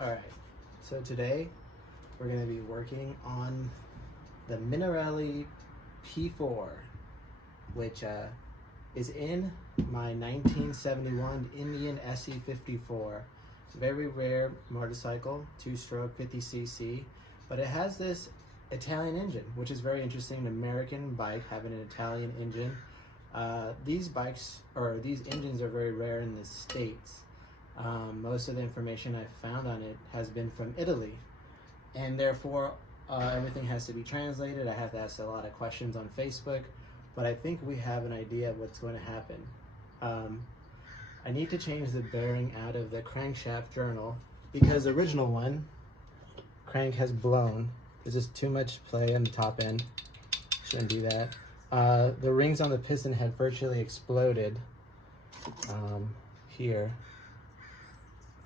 Alright, so today we're going to be working on the Minarelli P4, which is in my 1971 Indian SE54. It's a very rare motorcycle, 2-stroke 50cc, but it has this Italian engine, which is very interesting. An American bike having an Italian engine. These engines are very rare in the States. Most of the information I've found on it has been from Italy, and therefore everything has to be translated. I have to ask a lot of questions on Facebook, but I think we have an idea of what's going to happen. I need to change the bearing out of the crankshaft journal because the original one, crank has blown. There's just too much play on the top end. Shouldn't do that. The rings on the piston had virtually exploded. Here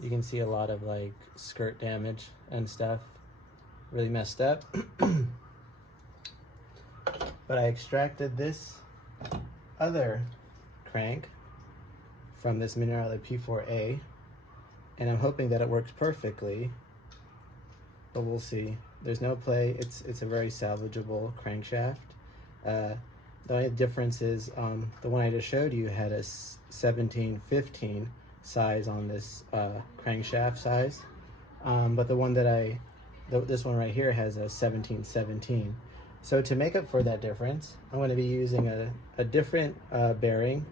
you can see a lot of like skirt damage and stuff, really messed up. But I extracted this other crank from this Minarelli P4A, and I'm hoping that it works perfectly, but we'll see. There's no play. It's a very salvageable crankshaft. The only difference is the one I just showed you had a 17-15 size on this crankshaft size, but the one that this one right here has a 17-17. So to make up for that difference, I'm going to be using a different bearing.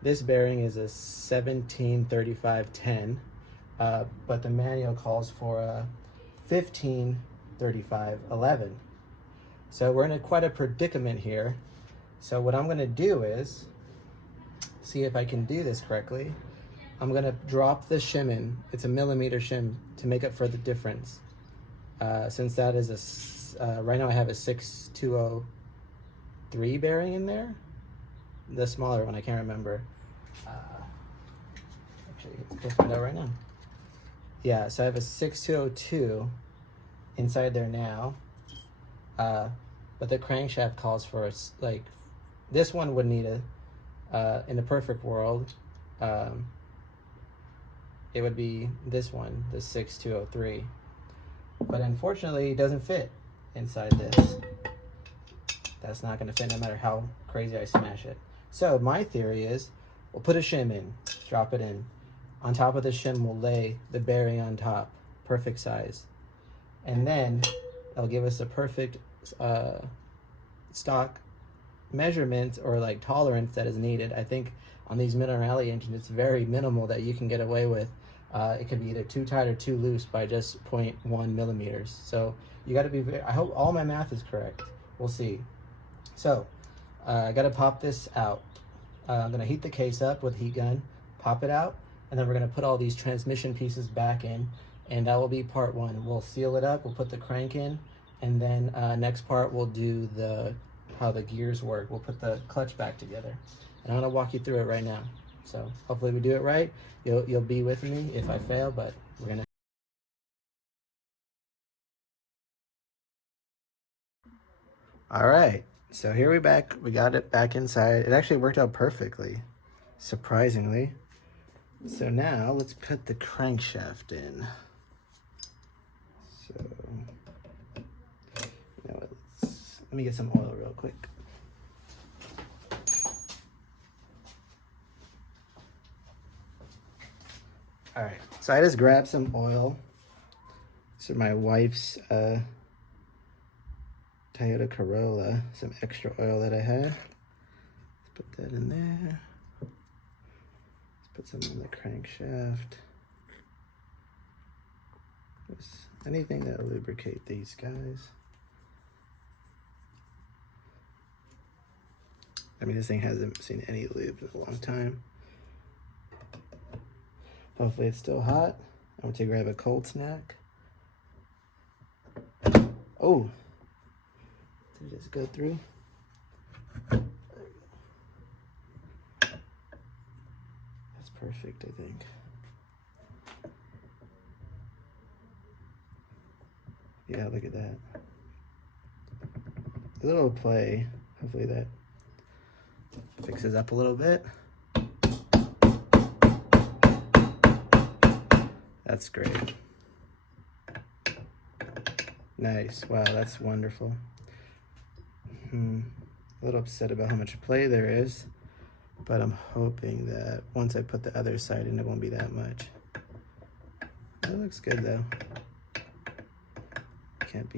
This bearing is a 17-35-10, but the manual calls for a 15-35-11. So we're in quite a predicament here. So what I'm going to do is, see if I can do this correctly. I'm going to drop the shim in. It's a millimeter shim to make up for the difference. Since that is right now I have a 6203 bearing in there. The smaller one, I can't remember. Actually, let's find out right now. Yeah, so I have a 6202 inside there now. But the crankshaft calls for like, this one would need in a perfect world, it would be this one, the 6203. But unfortunately, it doesn't fit inside this. That's not going to fit no matter how crazy I smash it. So my theory is, we'll put a shim in, drop it in. On top of the shim, we'll lay the bearing on top, perfect size. And then it'll give us a perfect stock measurement or like tolerance that is needed. I think on these Minarelli engines, it's very minimal that you can get away with. It could be either too tight or too loose by just 0.1 millimeters. So you got to be I hope all my math is correct. We'll see. So I got to pop this out. I'm going to heat the case up with a heat gun, pop it out, and then we're going to put all these transmission pieces back in, and that will be part one. We'll seal it up, we'll put the crank in, and then next part we'll do how the gears work. We'll put the clutch back together, and I'm going to walk you through it right now. So hopefully we do it right. You'll be with me if I fail, but we're going to. All right, so here we got it back inside. It actually worked out perfectly, surprisingly. So now let's put the crankshaft in. So, you know what, let me get some oil real quick. All right, so I just grabbed some oil. So my wife's Toyota Corolla, some extra oil that I had. Let's put that in there. Let's put some in the crankshaft. Just anything that will lubricate these guys. I mean, this thing hasn't seen any lube in a long time. Hopefully it's still hot. I want to grab a cold snack. Oh, did it just go through? There we go. That's perfect, I think. Yeah, look at that. A little play. Hopefully that fixes up a little bit. That's great. Nice. Wow, that's wonderful. A little upset about how much play there is, but I'm hoping that once I put the other side in, it won't be that much. That looks good though. Can't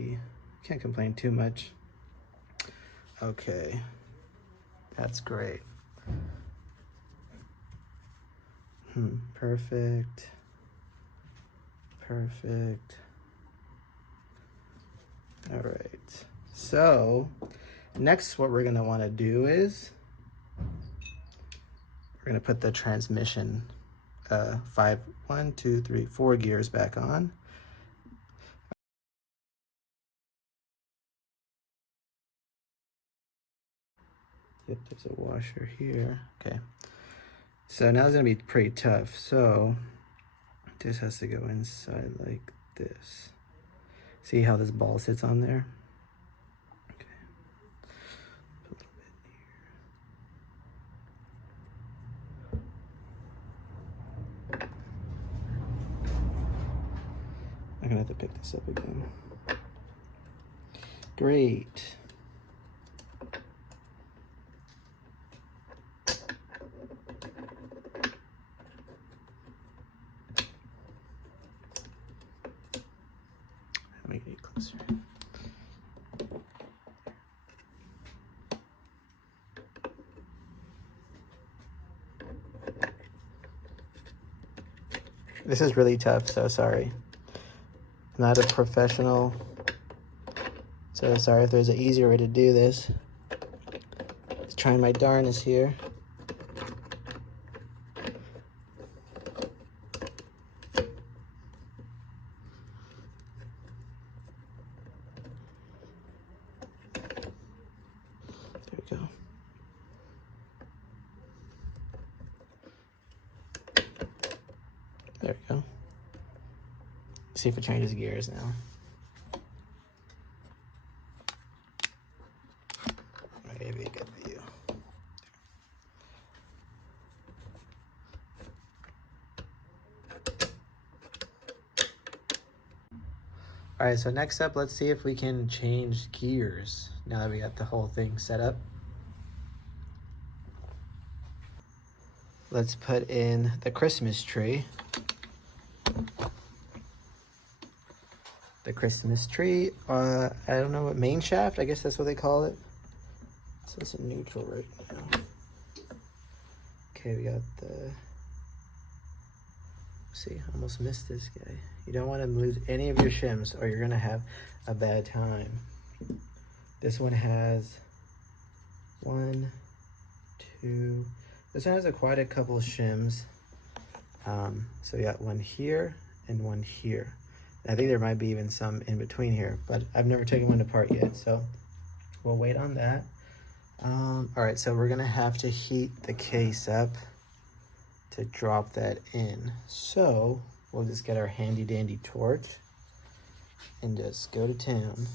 complain too much. Okay, that's great. Perfect. Perfect. All right. So next, what we're gonna want to do is we're gonna put the transmission 4 gears back on. Yep, there's a washer here. Okay. So now it's gonna be pretty tough. So this has to go inside like this. See how this ball sits on there? Okay. Put a little bit here. I'm gonna have to pick this up again. Great. Let me get closer. This is really tough, so sorry. I'm not a professional, so sorry if there's an easier way to do this. Just trying my darnest here. There we go. There we go. See if it changes gears now. Maybe a good view. All right, so next up, let's see if we can change gears now that we got the whole thing set up. Let's put in the Christmas tree. The Christmas tree, I don't know what, main shaft, I guess that's what they call it. So it's in neutral right now. Okay, we got the, see, almost missed this guy. You don't want to lose any of your shims or you're gonna have a bad time. This one has 1, 2, this one has quite a couple of shims. So we got one here and one here. I think there might be even some in between here, but I've never taken one apart yet, so we'll wait on that. All right, so we're gonna have to heat the case up to drop that in. So we'll just get our handy dandy torch and just go to town.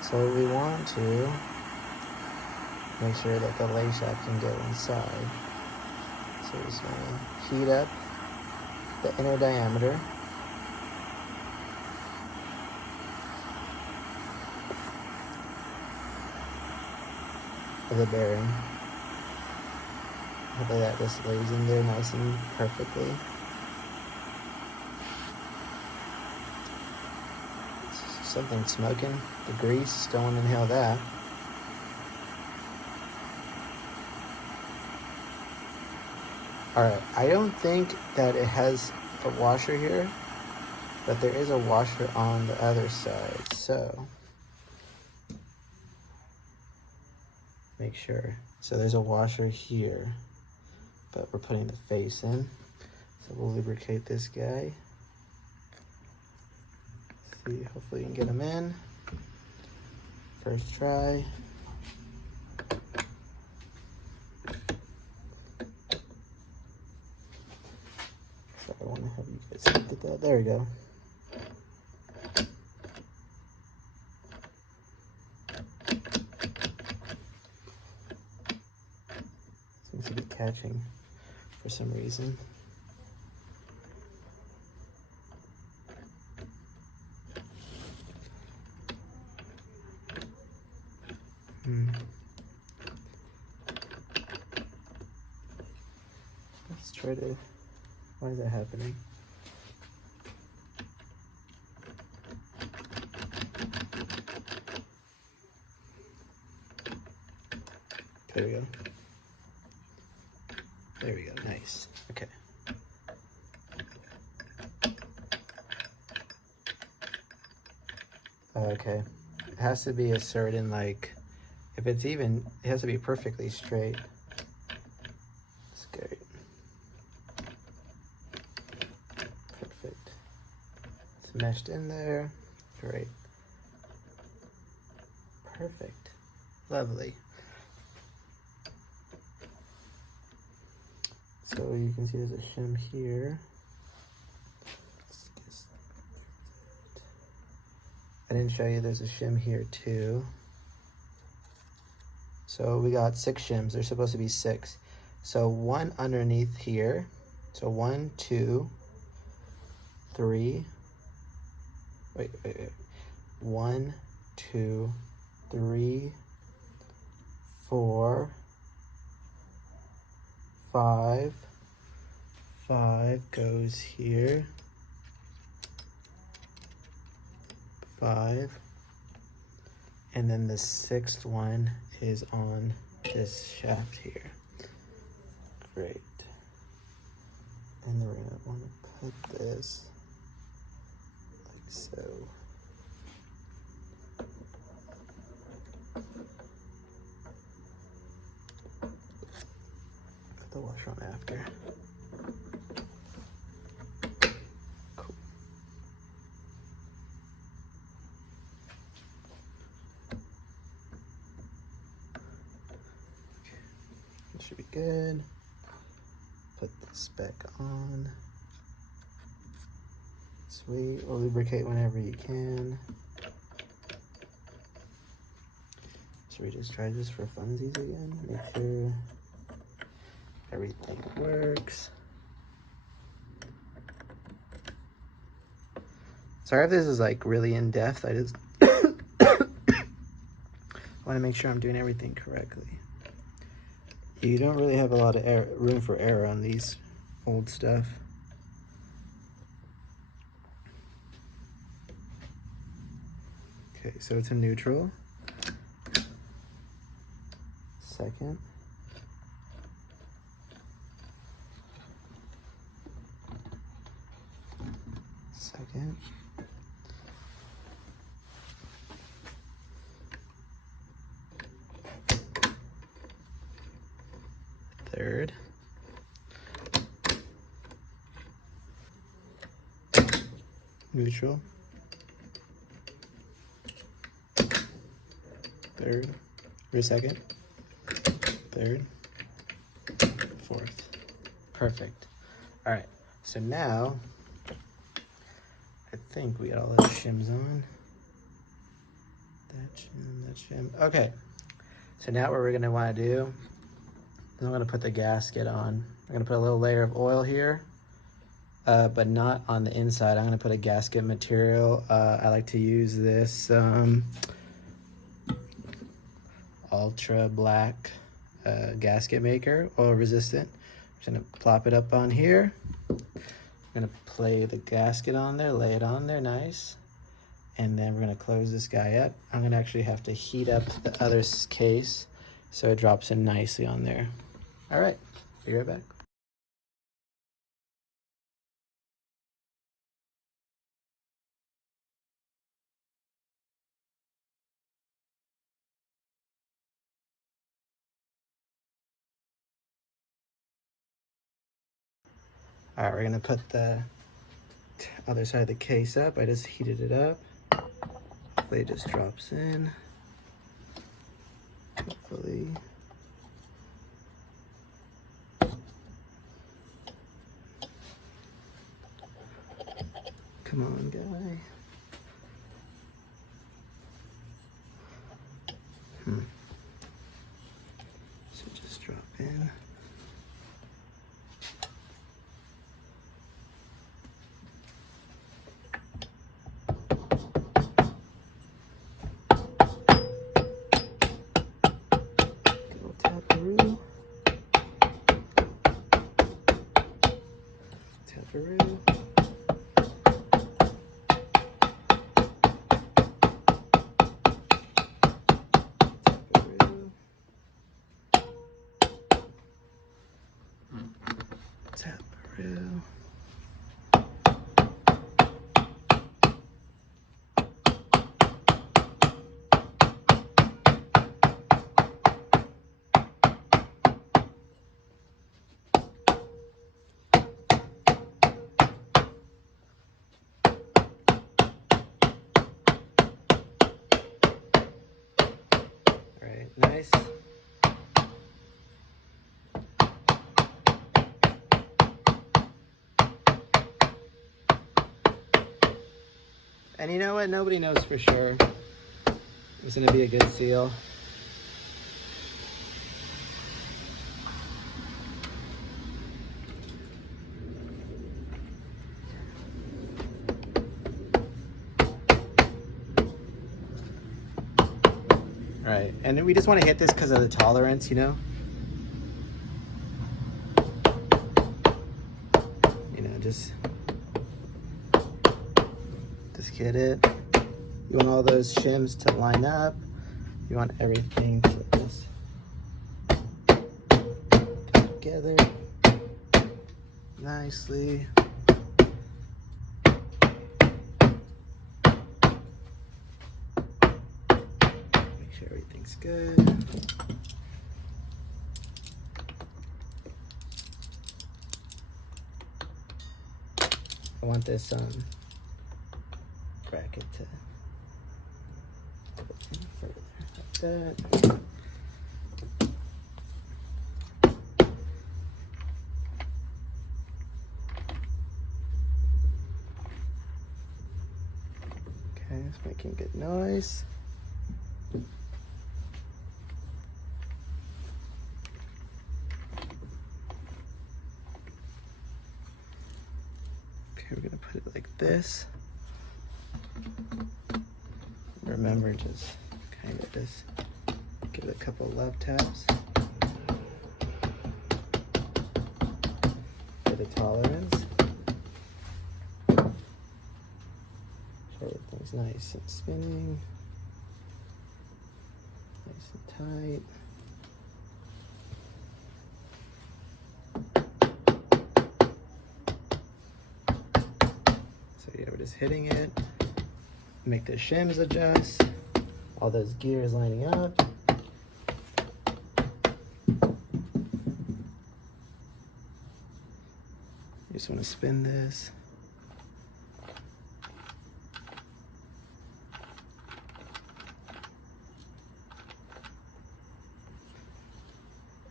So we want to make sure that the lay shaft can go inside. So we're just gonna heat up the inner diameter. Of the bearing. Hopefully that just lays in there nice and perfectly. Something smoking, the grease, don't want to inhale that. Alright, I don't think that it has a washer here, but there is a washer on the other side, so make sure. So there's a washer here, but we're putting the face in. So we'll lubricate this guy. See, hopefully you can get him in. First try. So I want to have you guys look at that. There we go. Seems to be catching for some reason. try to, why is that happening? There we go. There we go, nice, okay. Okay, it has to be a certain, like, if it's even, it has to be perfectly straight. That's great. Perfect. It's meshed in there. Great. Perfect. Lovely. So you can see there's a shim here. I didn't show you there's a shim here too. So we got 6 shims. There's supposed to be 6. So 1 underneath here. So 1, 2, 3. Wait. 1, 2, 3, 4, 5. 5 goes here. 5. And then the 6th one is on this shaft here. Great. And then we're gonna want to put this like so. Put the washer on after. Cool. Okay. That should be good. Put this back on. Sweet. Or lubricate whenever you can. Should we just try this for funsies again? Make sure everything works. Sorry if this is like really in depth. I just want to make sure I'm doing everything correctly. You don't really have a lot of room for error on these old stuff. Okay, so it's a neutral. Second. Second. Third. Neutral. Third. For a second. Third. Fourth. Perfect. All right. So now, I think we got all those shims on. That shim, that shim. Okay. So now what we're gonna want to do is I'm gonna put the gasket on. I'm gonna put a little layer of oil here, but not on the inside. I'm gonna put a gasket material. I like to use this ultra black gasket maker, oil resistant. I'm just gonna plop it up on here. I'm gonna play the gasket on there, lay it on there nice. And then we're gonna close this guy up. I'm gonna actually have to heat up the other case so it drops in nicely on there. All right, be right back. All right, we're gonna put the other side of the case up. I just heated it up. Hopefully it just drops in. Hopefully. Come on, guy. Should just drop in. Taparoo. Taparoo. Alright, nice. And you know what? Nobody knows for sure it's going to be a good seal. Alright, and we just want to hit this because of the tolerance, you know? You know, just hit it. You want all those shims to line up. You want everything to just come together nicely. Make sure everything's good. I want this bracket to put in further like that. Okay, it's making good noise. Okay, we're gonna put it like this. Remember, just kind of just give it a couple love taps. Bit of tolerance. So everything's nice and spinning. Nice and tight. So yeah, we're just hitting it. Make the shims adjust, all those gears lining up. You just want to spin this.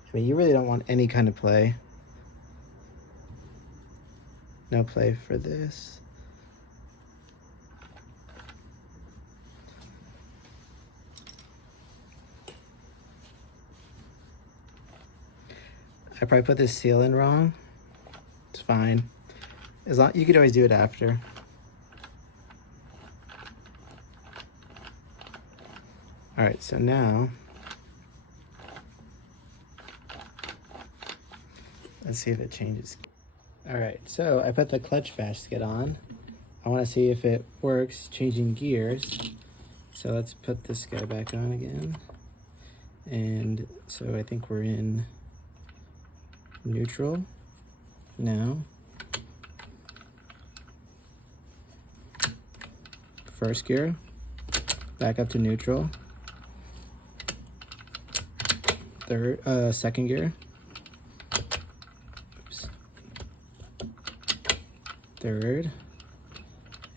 I mean, you really don't want any kind of play. No play for this. I probably put this seal in wrong. It's fine. As long, you could always do it after. All right, so now let's see if it changes. All right, so I put the clutch basket on. I want to see if it works changing gears. So let's put this guy back on again. And so I think we're in neutral now. First gear, back up to neutral. Second gear. Oops. Third,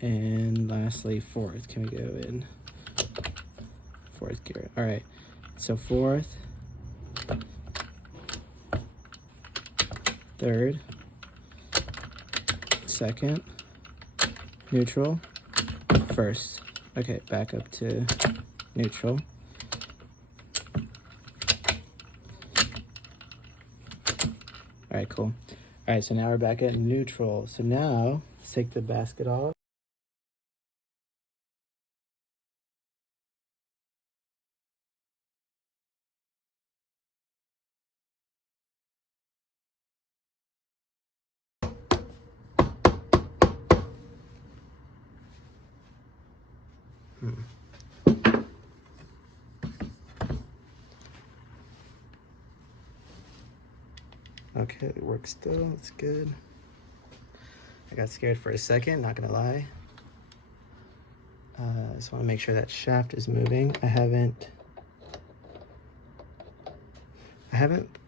and lastly fourth. Can we go in fourth gear? All right, so fourth, third, second, neutral, first. Okay, back up to neutral. All right, cool. All right, so now we're back at neutral. So now let's take the basket off. Okay, it works still, it's good. I got scared for a second, not gonna lie. Just wanna make sure that shaft is moving. I haven't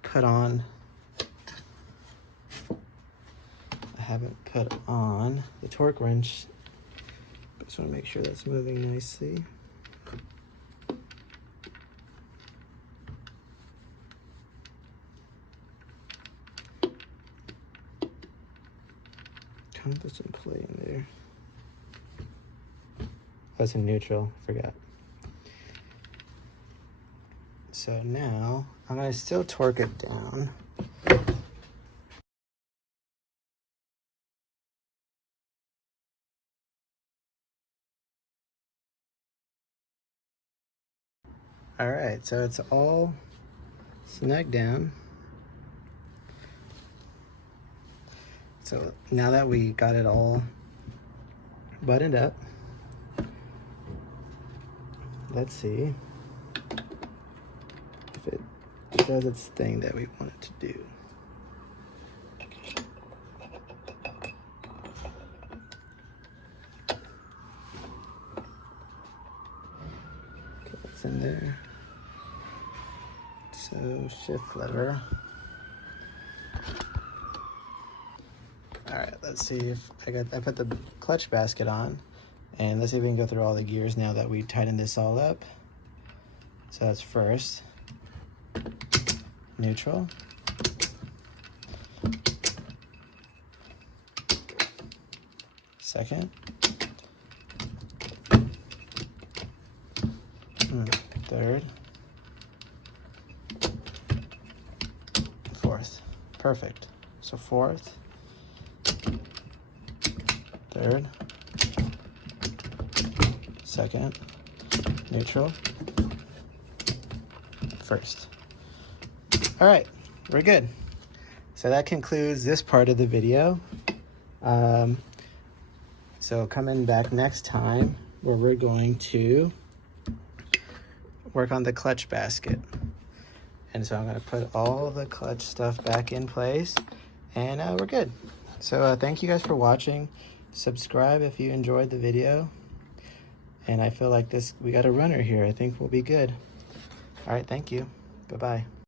put on the torque wrench. Just wanna make sure that's moving nicely. Kind of put some play in there. That's in neutral, forgot. So now I'm gonna still torque it down. All right, so it's all snug down. So now that we got it all buttoned up, let's see if it does its thing that we want it to do. Okay, it's in there. So shift lever. All right, let's see if I put the clutch basket on, and let's see if we can go through all the gears now that we tightened this all up. So that's first, neutral, second, third, fourth. Perfect. So fourth, third, second, neutral, first. All right, we're good. So that concludes this part of the video. So coming back next time, where we're going to work on the clutch basket. And so I'm gonna put all the clutch stuff back in place, and we're good. So thank you guys for watching. Subscribe if you enjoyed the video. And I feel like we got a runner here. I think we'll be good. All right, thank you. Bye-bye.